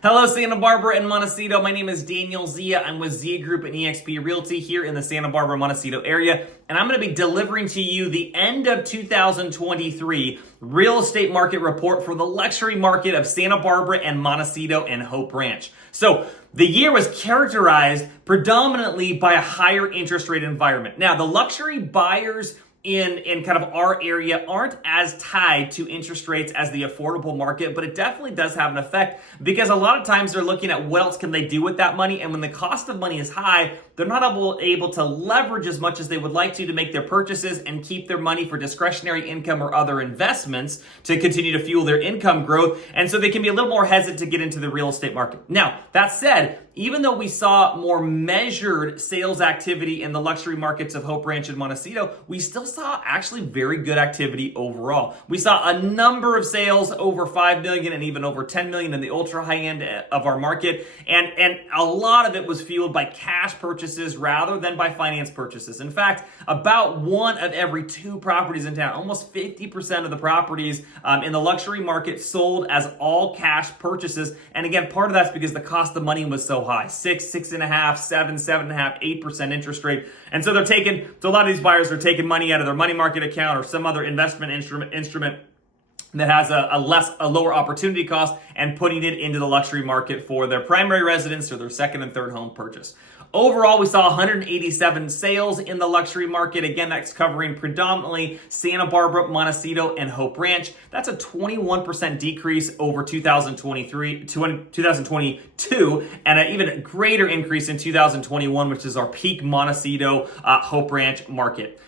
Hello, Santa Barbara and Montecito. My name is Daniel Zia. I'm with Zia Group and eXp Realty here in the Santa Barbara, Montecito area. And I'm going to be delivering to you the end of 2023 real estate market report for the luxury market of Santa Barbara and Montecito and Hope Ranch. So the year was characterized predominantly by a higher interest rate environment. Now, the luxury buyers in kind of our area aren't as tied to interest rates as the affordable market, but it definitely does have an effect because a lot of times they're looking at what else can they do with that money, and when the cost of money is high, they're not able to leverage as much as they would like to make their purchases and keep their money for discretionary income or other investments to continue to fuel their income growth, and so they can be a little more hesitant to get into the real estate market. Now, that said, even though we saw more measured sales activity in the luxury markets of Hope Ranch and Montecito, we still saw actually very good activity overall. We saw a number of sales over 5 million and even over 10 million in the ultra high end of our market. And a lot of it was fueled by cash purchases rather than by finance purchases. In fact, about 1 of every 2 properties in town, almost 50% of the properties in the luxury market sold as all cash purchases. And again, part of that's because the cost of money was so high, 6.5%, 7.5%, 8% interest rate. And so so a lot of these buyers are taking money out of their money market account or some other investment instrument that has a lower opportunity cost and putting it into the luxury market for their primary residence or their second and third home purchase. Overall, we saw 187 sales in the luxury market. Again, that's covering predominantly Santa Barbara, Montecito, and Hope Ranch. That's a 21% decrease over 2022, and an even greater increase in 2021, which is our peak Montecito Hope Ranch market.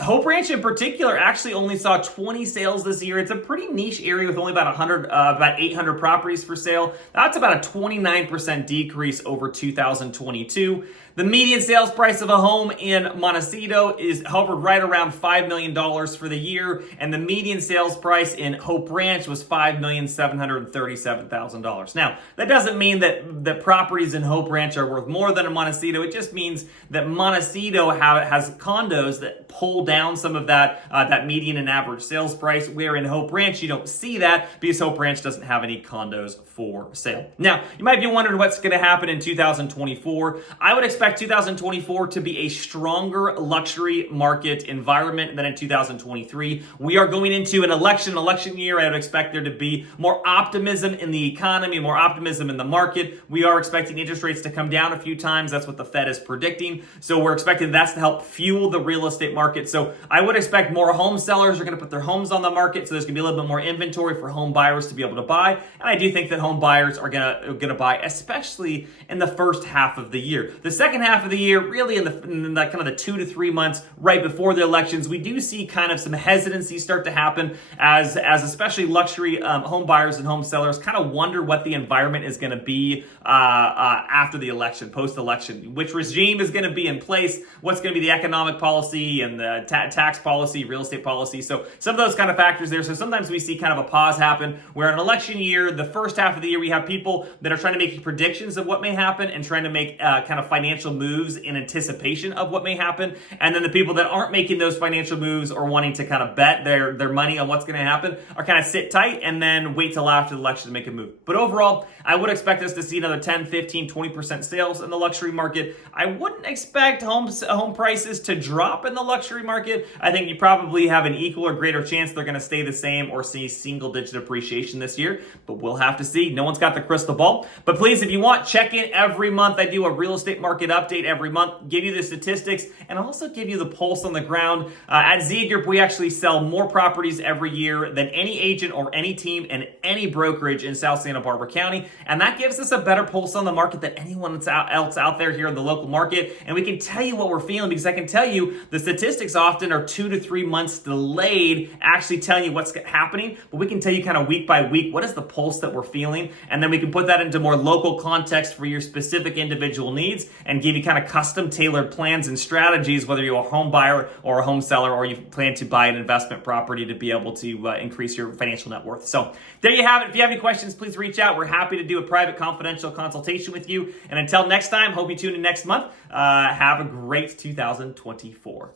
Hope Ranch in particular actually only saw 20 sales this year. It's a pretty niche area with only about 800 properties for sale. That's about a 29% decrease over 2022. The median sales price of a home in Montecito is hovered right around $5 million for the year, and the median sales price in Hope Ranch was $5,737,000. Now, that doesn't mean that properties in Hope Ranch are worth more than in Montecito. It just means that Montecito has condos that pull down some of that median and average sales price, where in Hope Ranch you don't see that because Hope Ranch doesn't have any condos for sale. Now, you might be wondering what's going to happen in 2024. I would expect 2024 to be a stronger luxury market environment than in 2023. We are going into an election year. I would expect there to be more optimism in the economy, more optimism in the market. We are expecting interest rates to come down a few times. That's what the Fed is predicting. So we're expecting that's to help fuel the real estate market. So I would expect more home sellers are going to put their homes on the market. So there's going to be a little bit more inventory for home buyers to be able to buy. And I do think that home buyers are going to buy, especially in the first half of the year. The second half of the year, really in the kind of the 2 to 3 months right before the elections, we do see kind of some hesitancy start to happen as especially luxury home buyers and home sellers kind of wonder what the environment is going to be after the election, post-election. Which regime is going to be in place? What's going to be the economic policy and the tax policy, real estate policy? So some of those kind of factors there. So sometimes we see kind of a pause happen where in an election year, the first half of the year, we have people that are trying to make predictions of what may happen and trying to make kind of financial moves in anticipation of what may happen. And then the people that aren't making those financial moves or wanting to kind of bet their money on what's going to happen are kind of sit tight and then wait till after the election to make a move. But overall, I would expect us to see another 10, 15, 20% sales in the luxury market. I wouldn't expect home prices to drop in the luxury market. I think you probably have an equal or greater chance they're going to stay the same or see single-digit appreciation this year. But we'll have to see. No one's got the crystal ball. But please, if you want, check in every month. I do a real estate market update every month, give you the statistics, and also give you the pulse on the ground. At Zia Group, we actually sell more properties every year than any agent or any team and any brokerage in South Santa Barbara County, and that gives us a better pulse on the market than anyone else out there here in the local market, and we can tell you what we're feeling because I can tell you the statistics often are 2 to 3 months delayed actually telling you what's happening, but we can tell you kind of week by week what is the pulse that we're feeling, and then we can put that into more local context for your specific individual needs and give you kind of custom tailored plans and strategies, whether you're a home buyer or a home seller or you plan to buy an investment property to be able to increase your financial net worth. So there you have it. If you have any questions, please reach out. We're happy to do a private confidential consultation with you. And until next time, hope you tune in next month. Have a great 2024.